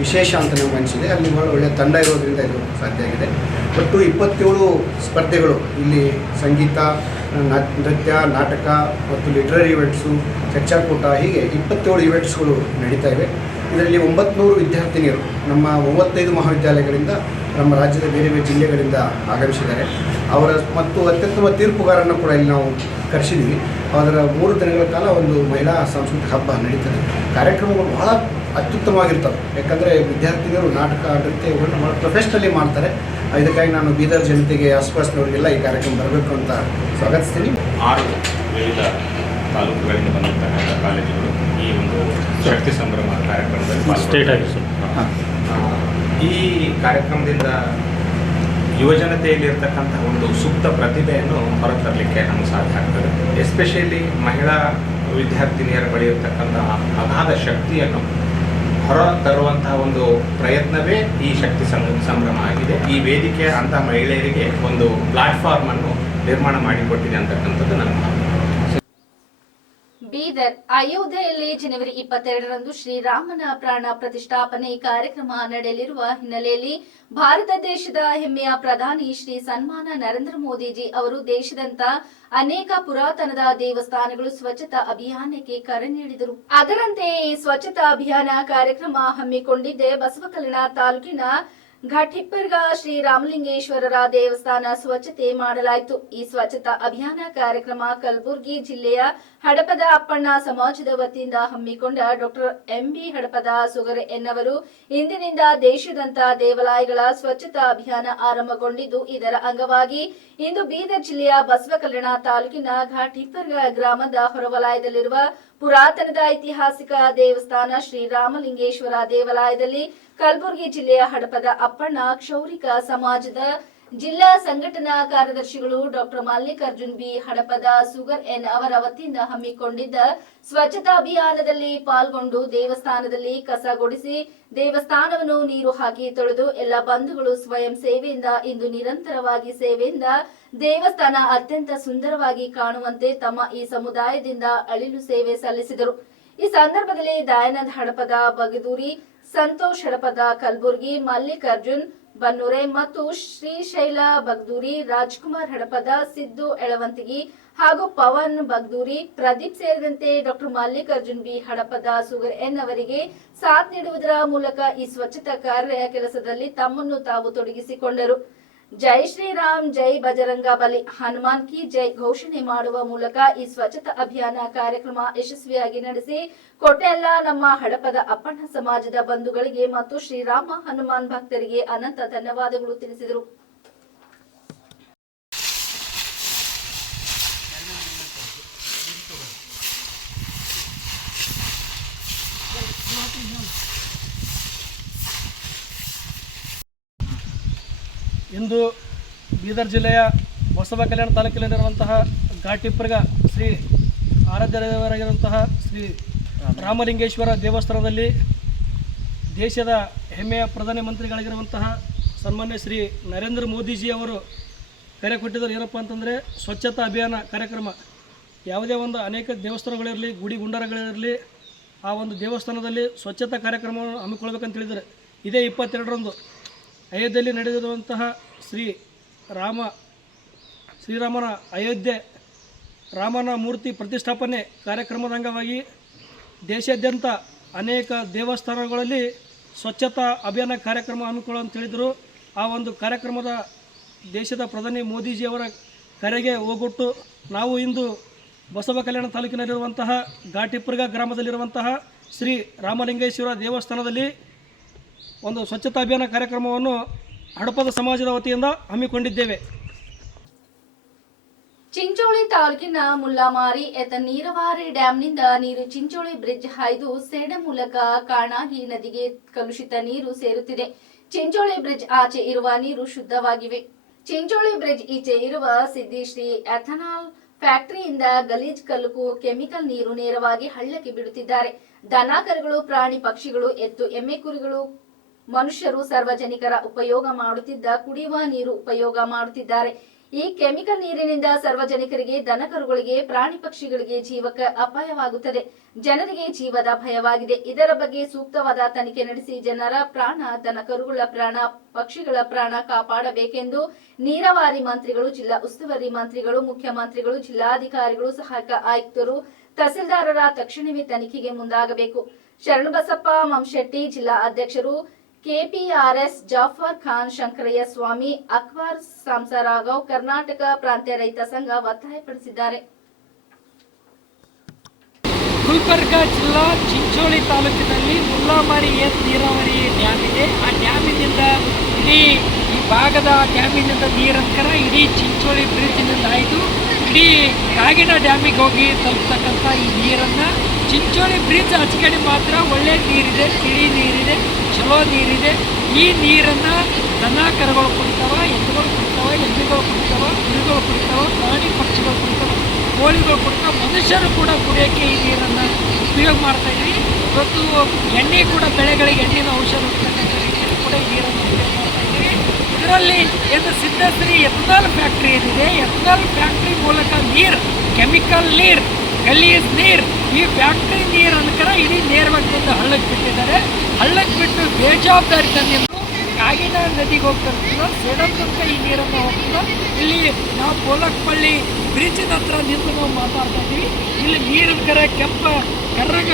ವಿಶೇಷ ಅಂತ ನಮ್ಗೆ ಅನಿಸಿದೆ. ಅಲ್ಲಿ ಭಾಳ ಒಳ್ಳೆಯ ತಂಡ ಇರೋದರಿಂದ ಇದು ಸಾಧ್ಯ ಆಗಿದೆ. ಒಟ್ಟು 27 ಸ್ಪರ್ಧೆಗಳು ಇಲ್ಲಿ ಸಂಗೀತ, ನೃತ್ಯ, ನಾಟಕ ಮತ್ತು ಲಿಟ್ರರಿ ಇವೆಂಟ್ಸು, ಚರ್ಚಾಕೂಟ, ಹೀಗೆ 27 ಇವೆಂಟ್ಸ್ಗಳು ನಡೀತಾ ಇವೆ. ಇದರಲ್ಲಿ 900 ವಿದ್ಯಾರ್ಥಿನಿಯರು ನಮ್ಮ 35 ಮಹಾವಿದ್ಯಾಲಯಗಳಿಂದ, ನಮ್ಮ ರಾಜ್ಯದ ಬೇರೆ ಬೇರೆ ಜಿಲ್ಲೆಗಳಿಂದ ಆಗಮಿಸಿದ್ದಾರೆ. ಅವರ ಮತ್ತು ಅತ್ಯುತ್ತಮ ತೀರ್ಪುಗಾರನ್ನು ಕೂಡ ಇಲ್ಲಿ ನಾವು ಕರೆಸಿದ್ದೀವಿ. ಅದರ 3 ದಿನಗಳ ಕಾಲ ಒಂದು ಮಹಿಳಾ ಸಾಂಸ್ಕೃತಿಕ ಹಬ್ಬ ನಡೀತದೆ. ಕಾರ್ಯಕ್ರಮಗಳು ಬಹಳ ಅತ್ಯುತ್ತಮವಾಗಿರ್ತವೆ. ಯಾಕಂದರೆ ವಿದ್ಯಾರ್ಥಿನಿಯರು ನಾಟಕ, ನೃತ್ಯ ಇವುಗಳನ್ನು ಭಾಳ ಪ್ರೊಫೆಷ್ನಲಿ ಮಾಡ್ತಾರೆ. ಇದಕ್ಕಾಗಿ ನಾನು ಬೀದರ್ ಜನತೆಗೆ, ಆಸ್ಪಾಸ್ನವರಿಗೆಲ್ಲ ಈ ಕಾರ್ಯಕ್ರಮ ಬರಬೇಕು ಅಂತ ಸ್ವಾಗತಿಸ್ತೀನಿ. 6 ವಿವಿಧ ತಾಲೂಕುಗಳಿಂದ ಬಂದಂತಹ ಕಾಲೇಜುಗಳು ಈ ಒಂದು ಶಕ್ತಿ ಸಂಭ್ರಮ ಕಾರ್ಯಕ್ರಮದಲ್ಲಿ ಈ ಕಾರ್ಯಕ್ರಮದಿಂದ ಯುವಜನತೆಯಲ್ಲಿರ್ತಕ್ಕಂತಹ ಒಂದು ಸೂಕ್ತ ಪ್ರತಿಭೆಯನ್ನು ಹೊರತರಲಿಕ್ಕೆ ನಮಗೆ ಸಾಧ್ಯ ಆಗ್ತದೆ. ಎಸ್ಪೆಷಲಿ ಮಹಿಳಾ ವಿದ್ಯಾರ್ಥಿನಿಯರ ಬಳಿ ಇರತಕ್ಕಂತಹ ಅಗಾಧ ಶಕ್ತಿಯನ್ನು ಹೊರ ತರುವಂತಹ ಒಂದು ಪ್ರಯತ್ನವೇ ಈ ಶಕ್ತಿ ಸಂಭ್ರಮ ಆಗಿದೆ. ಈ ವೇದಿಕೆ ಅಂಥ ಮಹಿಳೆಯರಿಗೆ ಒಂದು ಪ್ಲಾಟ್ಫಾರ್ಮ್ ಅನ್ನು ನಿರ್ಮಾಣ ಮಾಡಿಕೊಟ್ಟಿದೆ ಅಂತಕ್ಕಂಥದ್ದು ನನ್ನ ಭಾವನೆ. ಬೀದರ್ ಅಯೋಧ್ಯೆಯಲ್ಲಿ ಜನವರಿ 22ರಂದು ಶ್ರೀರಾಮನ ಪ್ರಾಣ ಪ್ರತಿಷ್ಠಾಪನೆ ಕಾರ್ಯಕ್ರಮ ನಡೆಯಲಿರುವ ಹಿನ್ನೆಲೆಯಲ್ಲಿ ಭಾರತ ದೇಶದ ಹೆಮ್ಮೆಯ ಪ್ರಧಾನಿ ಶ್ರೀ ಸನ್ಮಾನ ನರೇಂದ್ರ ಮೋದಿಜಿ ಅವರು ದೇಶದಂತ ಅನೇಕ ಪುರಾತನದ ದೇವಸ್ಥಾನಗಳು ಸ್ವಚ್ಛತಾ ಅಭಿಯಾನಕ್ಕೆ ಕರೆ ನೀಡಿದರು. ಅದರಂತೆ ಈ ಸ್ವಚ್ಛತಾ ಅಭಿಯಾನ ಕಾರ್ಯಕ್ರಮ ಹಮ್ಮಿಕೊಂಡಿದ್ದೆ ಬಸವಕಲ್ಯಾಣ ತಾಲೂಕಿನ ಘಾಟಿಪ್ಪರ್ಗ ಶ್ರೀ ರಾಮಲಿಂಗೇಶ್ವರರ ದೇವಸ್ಥಾನ ಸ್ವಚ್ಛತೆ ಮಾಡಲಾಯಿತು. ಈ ಸ್ವಚ್ಛತಾ ಅಭಿಯಾನ ಕಾರ್ಯಕ್ರಮ ಕಲಬುರಗಿ ಜಿಲ್ಲೆಯ ಹಡಪದ ಅಪ್ಪಣ್ಣ ಸಮಾಜದ ವತಿಯಿಂದ ಹಮ್ಮಿಕೊಂಡ ಡಾಕ್ಟರ್ ಎಂಬಿ ಹಡಪದ ಸುಗರ್ ಎನ್ನವರು ಇಂದಿನಿಂದ ದೇಶದಂತ ದೇವಾಲಯಗಳ ಸ್ವಚ್ಛತಾ ಅಭಿಯಾನ ಆರಂಭಗೊಂಡಿದ್ದು, ಇದರ ಅಂಗವಾಗಿ ಇಂದು ಬೀದರ್ ಜಿಲ್ಲೆಯ ಬಸವಕಲ್ಯಾಣ ತಾಲೂಕಿನ ಘಾಟಿಪ್ಪರ್ಗ ಗ್ರಾಮದ ಹೊರವಲಯದಲ್ಲಿರುವ ಪುರಾತನದ ಐತಿಹಾಸಿಕ ದೇವಸ್ಥಾನ ಶ್ರೀ ರಾಮಲಿಂಗೇಶ್ವರ ದೇವಾಲಯದಲ್ಲಿ ಕಲಬುರಗಿ ಜಿಲ್ಲೆಯ ಹಡಪದ ಅಪ್ಪಣ್ಣ ಕ್ಷೌರಿಕ ಸಮಾಜದ ಜಿಲ್ಲಾ ಸಂಘಟನಾ ಕಾರ್ಯದರ್ಶಿಗಳು doctor Mallikarjun B Hadapada sugar N ಅವರ ವತಿಯಿಂದ ಹಮ್ಮಿಕೊಂಡಿದ್ದ ಸ್ವಚ್ಛತಾ ಅಭಿಯಾನದಲ್ಲಿ ಪಾಲ್ಗೊಂಡು ದೇವಸ್ಥಾನದಲ್ಲಿ ಕಸ ಗುಡಿಸಿ ದೇವಸ್ಥಾನವನ್ನು ನೀರು ಹಾಕಿ ತೊಳೆದು ಎಲ್ಲ ಬಂಧುಗಳು ಸ್ವಯಂ ಸೇವೆಯಿಂದ ಇಂದು ನಿರಂತರವಾಗಿ ಸೇವೆಯಿಂದ ದೇವಸ್ಥಾನ ಅತ್ಯಂತ ಸುಂದರವಾಗಿ ಕಾಣುವಂತೆ ತಮ್ಮ ಈ ಸಮುದಾಯದಿಂದ ಅಳಿಲು ಸೇವೆ ಸಲ್ಲಿಸಿದರು. ಈ ಸಂದರ್ಭದಲ್ಲಿ ದಯಾನಂದ್ ಹಡಪದ ಬಗದೂರಿ, ಸಂತೋಷ್ ಹಡಪದ ಕಲಬುರ್ಗಿ, ಮಲ್ಲಿಕಾರ್ಜುನ್ ಬನ್ನೂರೆ ಮತ್ತು ಶ್ರೀಶೈಲ ಬಗ್ದೂರಿ, ರಾಜ್ಕುಮಾರ್ ಹಡಪದ, ಸಿದ್ದು ಎಳವಂತಿಗಿ ಹಾಗೂ ಪವನ್ ಬಗ್ದೂರಿ, ಪ್ರದೀಪ್ ಸೇರಿದಂತೆ doctor Mallikarjun B Hadapada sugar N ಅವರಿಗೆ ಸಾಥ್ ನೀಡುವುದರ ಮೂಲಕ ಈ ಸ್ವಚ್ಛತಾ ಕಾರ್ಯ ಕೆಲಸದಲ್ಲಿ ತಮ್ಮನ್ನು ತಾವು ತೊಡಗಿಸಿಕೊಂಡರು. ಜೈ ಶ್ರೀರಾಮ್, ಜೈ ಬಜರಂಗ ಬಲಿ, ಹನುಮಾನ್ ಕಿ ಜೈ ಘೋಷಣೆ ಮಾಡುವ ಮೂಲಕ ಈ ಸ್ವಚ್ಛತಾ ಅಭಿಯಾನ ಕಾರ್ಯಕ್ರಮ ಯಶಸ್ವಿಯಾಗಿ ನಡೆಸಿ ಕೊಟ್ಟೆಲ್ಲ ನಮ್ಮ ಹಡಪದ ಅಪ್ಪಣ್ಣ ಸಮಾಜದ ಬಂಧುಗಳಿಗೆ ಮತ್ತು ಶ್ರೀರಾಮ ಹನುಮಾನ್ ಭಕ್ತರಿಗೆ ಅನಂತ ಧನ್ಯವಾದಗಳು ತಿಳಿಸಿದರು. ಇಂದು ಬೀದರ್ ಜಿಲ್ಲೆಯ ಬಸವ ಕಲ್ಯಾಣ ತಾಲೂಕಿನಲ್ಲಿರುವಂತಹ ಘಾಟಿಪ್ಪರ್ಗ ಶ್ರೀ ಆರಾಧ್ಯ ದೇವರಾಗಿರುವಂತಹ ಶ್ರೀ ರಾಮಲಿಂಗೇಶ್ವರ ದೇವಸ್ಥಾನದಲ್ಲಿ ದೇಶದ ಹೆಮ್ಮೆಯ ಪ್ರಧಾನಮಂತ್ರಿಗಳಾಗಿರುವಂತಹ ಸನ್ಮಾನ್ಯ ಶ್ರೀ ನರೇಂದ್ರ ಮೋದಿಜಿ ಅವರು ಕರೆ ಕೊಟ್ಟಿದ್ದಾರೆ. ಏನಪ್ಪ ಅಂತಂದರೆ ಸ್ವಚ್ಛತಾ ಅಭಿಯಾನ ಕಾರ್ಯಕ್ರಮ. ಯಾವುದೇ ಒಂದು ಅನೇಕ ದೇವಸ್ಥಾನಗಳಿರಲಿ, ಗುಡಿ ಗುಂಡಾರಗಳಿರಲಿ, ಆ ಒಂದು ದೇವಸ್ಥಾನದಲ್ಲಿ ಸ್ವಚ್ಛತಾ ಕಾರ್ಯಕ್ರಮವನ್ನು ಹಮ್ಮಿಕೊಳ್ಬೇಕಂತ ಹೇಳಿದ್ದಾರೆ. ಇದೇ 22ರಂದು ಅಯೋಧ್ಯೆಯಲ್ಲಿ ನಡೆದಿರುವಂತಹ ಶ್ರೀರಾಮನ ಅಯೋಧ್ಯೆ ರಾಮನ ಮೂರ್ತಿ ಪ್ರತಿಷ್ಠಾಪನೆ ಕಾರ್ಯಕ್ರಮದ ಅಂಗವಾಗಿ ದೇಶಾದ್ಯಂತ ಅನೇಕ ದೇವಸ್ಥಾನಗಳಲ್ಲಿ ಸ್ವಚ್ಛತಾ ಅಭಿಯಾನ ಕಾರ್ಯಕ್ರಮ ಹಮ್ಮಿಕೊಳ್ಳೋ ಅಂತ ಹೇಳಿದರು. ಆ ಒಂದು ಕಾರ್ಯಕ್ರಮದ ದೇಶದ ಪ್ರಧಾನಿ ಮೋದಿಜಿಯವರ ಕರೆಗೆ ಹೋಗೊಟ್ಟು ನಾವು ಇಂದು ಬಸವ ಕಲ್ಯಾಣ ತಾಲೂಕಿನಲ್ಲಿರುವಂತಹ ಘಾಟಿಪ್ಪರ್ಗ ಗ್ರಾಮದಲ್ಲಿರುವಂತಹ ಶ್ರೀ ರಾಮಲಿಂಗೇಶ್ವರ ದೇವಸ್ಥಾನದಲ್ಲಿ ಒಂದು ಸ್ವಚ್ಛತಾ ಅಭಿಯಾನ ಕಾರ್ಯಕ್ರಮವನ್ನು ಹಡಪದ ಸಮಾಜದ ವತಿಯಿಂದ ಹಮ್ಮಿಕೊಂಡಿದ್ದೇವೆ. ಚಿಂಚೋಳಿ ತಾಲೂಕಿನ ಮುಲ್ಲಾಮಾರಿ ನೀರವಾರಿ ಡ್ಯಾಂನಿಂದ ನೀರು ಚಿಂಚೋಳಿ ಬ್ರಿಡ್ಜ್ ಹಾಯ್ದು ಸೇಡ ಮೂಲಕ ಕಾಣಾಗಿ ನದಿಗೆ ಕಲುಷಿತ ನೀರು ಸೇರುತ್ತಿದೆ. ಚಿಂಚೋಳಿ ಬ್ರಿಡ್ಜ್ ಆಚೆ ಇರುವ ನೀರು ಶುದ್ಧವಾಗಿವೆ. ಚಿಂಚೋಳಿ ಬ್ರಿಡ್ಜ್ ಈಚೆ ಇರುವ ಸಿದ್ದಿಶ್ರೀ ಎಥನಾಲ್ ಫ್ಯಾಕ್ಟರಿಯಿಂದ ಗಲೀಜ್ ಕಲುಕು ಕೆಮಿಕಲ್ ನೀರು ನೇರವಾಗಿ ಹಳ್ಳಕ್ಕೆ ಬಿಡುತ್ತಿದ್ದಾರೆ. ದನ ಕರುಗಳು, ಪ್ರಾಣಿ ಪಕ್ಷಿಗಳು, ಎತ್ತು ಎಮ್ಮೆ ಕುರಿಗಳು, ಮನುಷ್ಯರು ಸಾರ್ವಜನಿಕರ ಉಪಯೋಗ ಮಾಡುತ್ತಿದ್ದ ಕುಡಿಯುವ ನೀರು ಉಪಯೋಗ ಮಾಡುತ್ತಿದ್ದಾರೆ. ಈ ಕೆಮಿಕಲ್ ನೀರಿನಿಂದ ಸಾರ್ವಜನಿಕರಿಗೆ, ದನಕರುಗಳಿಗೆ, ಪ್ರಾಣಿ ಪಕ್ಷಿಗಳಿಗೆ ಜೀವಕ್ಕೆ ಅಪಾಯವಾಗುತ್ತದೆ. ಜನರಿಗೆ ಜೀವದ ಭಯವಾಗಿದೆ. ಇದರ ಬಗ್ಗೆ ಸೂಕ್ತವಾದ ತನಿಖೆ ನಡೆಸಿ ಜನರ ಪ್ರಾಣ, ದನಕರುಗಳ ಪ್ರಾಣ, ಪಕ್ಷಿಗಳ ಪ್ರಾಣ ಕಾಪಾಡಬೇಕೆಂದು ನೀರಾವರಿ ಮಂತ್ರಿಗಳು, ಜಿಲ್ಲಾ ಉಸ್ತುವಾರಿ ಮಂತ್ರಿಗಳು, ಮುಖ್ಯಮಂತ್ರಿಗಳು, ಜಿಲ್ಲಾಧಿಕಾರಿಗಳು, ಸಹಾಯಕ ಆಯುಕ್ತರು, ತಹಸೀಲ್ದಾರರ ತಕ್ಷಣವೇ ತನಿಖೆಗೆ ಮುಂದಾಗಬೇಕು. ಶರಣಬಸಪ್ಪ ಮಂಶೆಟ್ಟಿ, ಜಿಲ್ಲಾ ಅಧ್ಯಕ್ಷರು, ಕೆಪಿಆರ್ಎಸ್, ಜಾಫರ್ ಖಾನ್, ಶಂಕರಯ್ಯ ಸ್ವಾಮಿ, ಅಕ್ಬರ್ ಸಾಂಸರಾಘವ್, ಕರ್ನಾಟಕ ಪ್ರಾಂತ್ಯ ರೈತ ಸಂಘ ಒತ್ತಾಯಪಡಿಸಿದ್ದಾರೆ. ಗುಲ್ಬರ್ಗ ಜಿಲ್ಲಾ ಚಿಂಚೋಳಿ ತಾಲೂಕಿನಲ್ಲಿ ಮುಲ್ಲಾಮಾರಿ ನೀರಾವರಿ ಡ್ಯಾಮ್ ಇದೆ. ಆ ಡ್ಯಾಮಿನಿಂದ ಇಡೀ ಈ ಭಾಗದ ಡ್ಯಾಮಿನಿಂದ ನೀರಂಕರ ಇಡೀ ಚಿಂಚೋಳಿ ಬ್ರಿಡ್ಜ್ನಿಂದ ಆಯಿತು ಇಡೀ ಕಾಗಿನ ಡ್ಯಾಮಿಗೆ ಹೋಗಿ ತಲುಪ್ತಕ್ಕಂಥ ಈ ನೀರನ್ನು ಚಿಂಚೋಳಿ ಬ್ರಿಡ್ಜ್ ಆಚೆಕಡೆ ಮಾತ್ರ ಒಳ್ಳೆ ನೀರಿದೆ, ತಿಳಿ ನೀರಿದೆ, ಚಲೋ ನೀರಿದೆ. ಈ ನೀರನ್ನು ದನ ಕರುಗಳು ಕುಡಿತಾವ, ಎತ್ತುಗಳು ಕುಡಿತಾವ, ಎಮ್ಮೆಗಳು ಕುಡಿತಾವ, ಕುರಿಗಳು ಕುಡಿತಾವ, ಪ್ರಾಣಿ ಪಕ್ಷಿಗಳು ಕುಡಿತಾವ, ಕೋಳಿಗಳು ಕುಡಿತಾವ, ಮನುಷ್ಯರು ಕೂಡ ಕುಡಿಯೋಕ್ಕೆ ಈ ನೀರನ್ನು ಉಪಯೋಗ ಮಾಡ್ತಾ ಇದ್ವಿ. ಇವತ್ತು ಎಣ್ಣೆ ಕೂಡ ಬೆಳೆಗಳಿಗೆ ಎಣ್ಣೆನ ಔಷಧ ಇರ್ತಕ್ಕಂಥ ರೀತಿಯಲ್ಲಿ ಕೂಡ ಈ ನೀರನ್ನು ಉಪಯೋಗ ಮಾಡ್ತಾ ಇದ್ದೀವಿ. ಇದರಲ್ಲಿ ಏನು ಸಿದ್ಧಶ್ರೀ ಎಥನಾಲ್ ಫ್ಯಾಕ್ಟ್ರಿ ಏನಿದೆ, ಎಥನಾಲ್ ಫ್ಯಾಕ್ಟ್ರಿ ಮೂಲಕ ನೀರು, ಕೆಮಿಕಲ್ ನೀರು, ಗಲೀಜ್ ನೀರು, ಈ ಫ್ಯಾಕ್ಟ್ರಿ ನೀರು ಅನ್ಕರ ಇಡೀ ನೇರವಾಗಿ ತಂದು ಹಳ್ಳಕ್ಕೆ ಬಿಟ್ಟಿದ್ದಾರೆ. ಹಳ್ಳಕ್ಕೆ ಬಿಟ್ಟು ಬೇಜವಾಬ್ದಾರಿ ತಂದು ಕಾಗಿನ ನದಿಗೆ ಹೋಗ್ತಿರ್ತೀವಿ, ಸೇಡಂ ತನಕ ಈ ನೀರನ್ನು ಹೋಗ್ತದೆ. ಇಲ್ಲಿ ನಾವು ಪೋಲಕ್ಪಳ್ಳಿ ಬ್ರಿಡ್ಜಿನ ಹತ್ರ ನಿಂತು ನಾವು ಮಾತಾಡ್ತಾ ಇದ್ದೀವಿ. ಇಲ್ಲಿ ನೀರಿನ ಕರ ಕೆಂಪ ಕರ್ರಗ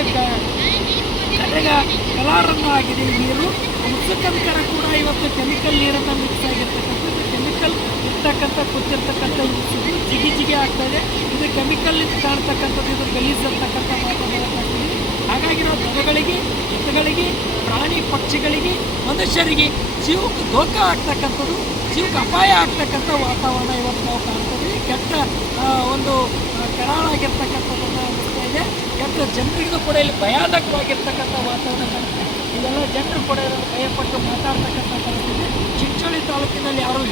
ಕಲಾರನ್ನು ಆಗಿದೆ ಈ ನೀರು. ಉಸುಕಂಕರ ಕೂಡ ಇವತ್ತು ಕೆಮಿಕಲ್ ನೀರನ್ನು ಮಿಕ್ಸ್ ಆಗಿರ್ತಕ್ಕಂಥದ್ದು, ಕೆಮಿಕಲ್ ಇರ್ತಕ್ಕಂಥ ಕೂತಿರ್ತಕ್ಕಂಥ ಇದು ಜಿಗಿ ಆಗ್ತಾ ಇದೆ. ಇದು ಕೆಮಿಕಲ್ ಕಾಣ್ತಕ್ಕಂಥದ್ದು, ಇದು ಗಲೀಜ್ ಅಂತಕ್ಕಂಥ ಮಾತಾಡ್ತೀವಿ. ಹಾಗಾಗಿ ನಾವು ದನಗಳಿಗೆ, ಎತ್ತುಗಳಿಗೆ, ಪ್ರಾಣಿ ಪಕ್ಷಿಗಳಿಗೆ, ಮನುಷ್ಯರಿಗೆ ಜೀವಕ್ಕೆ ಧೋಖಾ ಆಗ್ತಕ್ಕಂಥದ್ದು, ಜೀವಕ್ಕೆ ಅಪಾಯ ಆಗ್ತಕ್ಕಂಥ ವಾತಾವರಣ ಇವತ್ತು ನಾವು ಕಾಣ್ತೀವಿ. ಕೆಟ್ಟ ಒಂದು ಕರಾಳಾಗಿರ್ತಕ್ಕಂಥದ್ದನ್ನು ಅನಿಸ್ತಾ ಇದೆ. ಕೆಟ್ಟ ಜನರಿಗೂ ಕೂಡ ಇಲ್ಲಿ ಭಯಾನಕವಾಗಿರ್ತಕ್ಕಂಥ ವಾತಾವರಣ ಕಾಣ್ತೀವಿ. ಇದೆಲ್ಲ ಜನರು ಕೂಡ ಇದನ್ನು ಭಯಪಟ್ಟು ಮಾತಾಡ್ತಕ್ಕಂಥ ಪರಿಸ್ಥಿತಿ. ಚಿಂಚೋಳಿ ತಾಲೂಕಿನಲ್ಲಿ ಯಾರು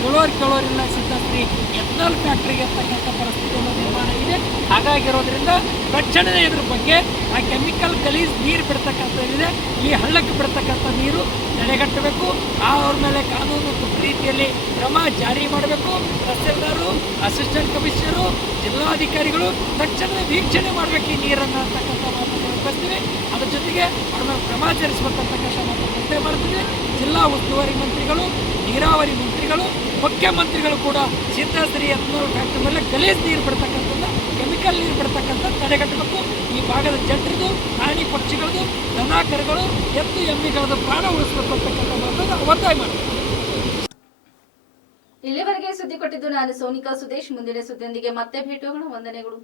ಕೇಳೋರಿಲ್ಲ. ಸಿದ್ಧಶ್ರೀ ಎಥನಾಲ್ ಫ್ಯಾಕ್ಟ್ರಿಗೆ ಇರ್ತಕ್ಕಂಥ ಪರಿಸ್ಥಿತಿಯನ್ನು ನಿರ್ಮಾಣ ಇದೆ. ಹಾಗಾಗಿರೋದ್ರಿಂದ ತಕ್ಷಣವೇ ಇದ್ರ ಬಗ್ಗೆ ಆ ಕೆಮಿಕಲ್ ಗಲೀಜ್ ನೀರು ಬಿಡ್ತಕ್ಕಂಥದ್ದಿದೆ, ಈ ಹಳ್ಳಕ್ಕೆ ಬಿಡ್ತಕ್ಕಂಥ ನೀರು ತಡೆಗಟ್ಟಬೇಕು. ಅವ್ರ ಮೇಲೆ ಕಾನೂನು ರೀತಿಯಲ್ಲಿ ಕ್ರಮ ಜಾರಿ ಮಾಡಬೇಕು. ತಹಸೀಲ್ದಾರರು, ಅಸಿಸ್ಟೆಂಟ್ ಕಮಿಷನರು, ಜಿಲ್ಲಾಧಿಕಾರಿಗಳು ತಕ್ಷಣವೇ ವೀಕ್ಷಣೆ ಮಾಡಬೇಕು ಈ ನೀರನ್ನು ಅಂತಕ್ಕಂಥ ಮಾತನ್ನು ಬರ್ತೀವಿ. ಅದ್ರ ಜೊತೆಗೆ ಅವ್ರ ಮೇಲೆ ಕ್ರಮ ಜರುಗಿಸ್ಬೇಕಂತಕ್ಕಂಥ ಮಾತನ್ನು ಒತ್ತಾಯ ಮಾಡ್ತೀವಿ. ಜಿಲ್ಲಾ ಉಸ್ತುವಾರಿ ಮಂತ್ರಿಗಳು, ನೀರಾವರಿ ಮಂತ್ರಿಗಳು, ಮುಖ್ಯಮಂತ್ರಿಗಳು ಕೂಡ ಸಿದ್ಧಶ್ರೀ ಎಥನಾಲ್ ಫ್ಯಾಕ್ಟ್ರಿ ಮೇಲೆ ಗಲೀಜ್ ನೀರು ಬಿಡ್ತಕ್ಕಂಥದ್ದು, ಕೆಮಿಕಲ್ ನೀರು ಬಿಡ್ತಕ್ಕಂಥ ತಡೆಗಟ್ಟಬೇಕು. ಈ ಭಾಗದ ಜನರಿಗೂ, ಪ್ರಾಣಿ ಪಕ್ಷಿಗಳದು, ದನ ಕರುಗಳು, ಎತ್ತು ಎಮ್ಮೆಗಳದ್ದು ಪ್ರಾಣ ಉಳಿಸಬೇಕು ಅಂತಕ್ಕಂಥ ಮಾತನ್ನು ಒತ್ತಾಯ ಮಾಡ್ತೀವಿ. ಇಲ್ಲಿವರೆಗೆ ಸುದ್ದಿ ಕೊಟ್ಟಿದ್ದು ನಾನು ಸೋನಿಕಾ ಸುದೇಶ್. ಮುಂದಿನ ಸುದ್ದಿಯೊಂದಿಗೆ ಮತ್ತೆ ಭೇಟಿಯಾಗೋಣ. ವಂದನೆಗಳು.